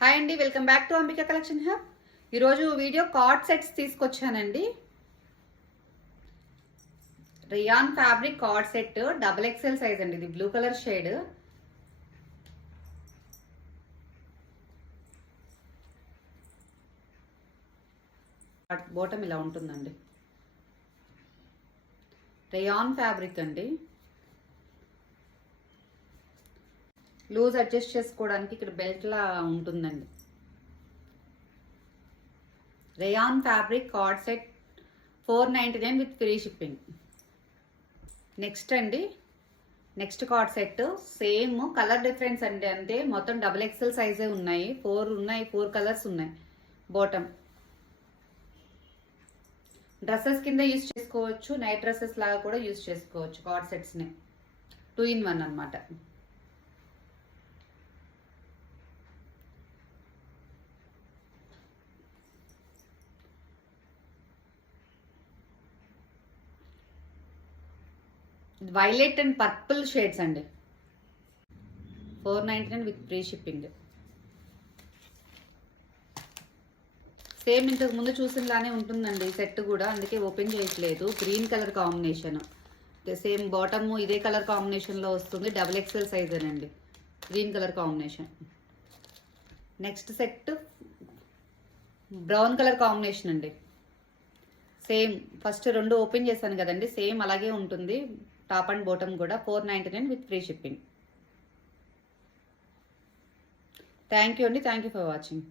హాయ్ అండి, welcome back to Ambika collection hub. ఈరోజు video coord sets తీసుకొచ్చానండి. Rayon fabric coord set double XL size అండి. ఇది బ్లూ కలర్ షేడ్. బాటమ్ ఇలా ఉంటుందండి. రియాన్ ఫ్యాబ్రిక్ అండి. లూజ్ అడ్జస్ట్ చేసుకోవడానికి ఇక్కడ బెల్ట్ లా ఉంటుందండి. Rayon fabric coord set 499 with free shipping. Next అండి, next coord set same colour difference అండి. అంటే మొత్తం డబుల్ ఎక్సెల్ సైజే ఉన్నాయి. 4 కలర్స్ ఉన్నాయి. బాటమ్ డ్రెస్సెస్ కింద యూజ్ చేసుకోవచ్చు, నైట్ డ్రెస్సెస్ లాగా కూడా యూజ్ చేసుకోవచ్చు. కార్డ్ సెట్స్ని 2 in 1 అనమాట. వైలెట్ అండ్ పర్పుల్ షేడ్స్ అండి. 499 విత్ ఫ్రీ షిప్పింగ్. సేమ్ ఇంతకు ముందు చూసినలానే ఉంటుందండి సెట్ కూడా, అందుకే ఓపెన్ చేయట్లేదు. Green colour combination, same bottom ఇదే కలర్ కాంబినేషన్లో వస్తుంది. డబుల్ ఎక్సెల్ సైజ్ అండి, green colour combination. Next set brown colour combination అండి. సేమ్ ఫస్ట్ 2 ఓపెన్ చేశాను కదండి, సేమ్ అలాగే ఉంటుంది. టాప్ అండ్ బాటమ్ కూడా 499 with free shipping. Thank you అండి. Thank you for watching.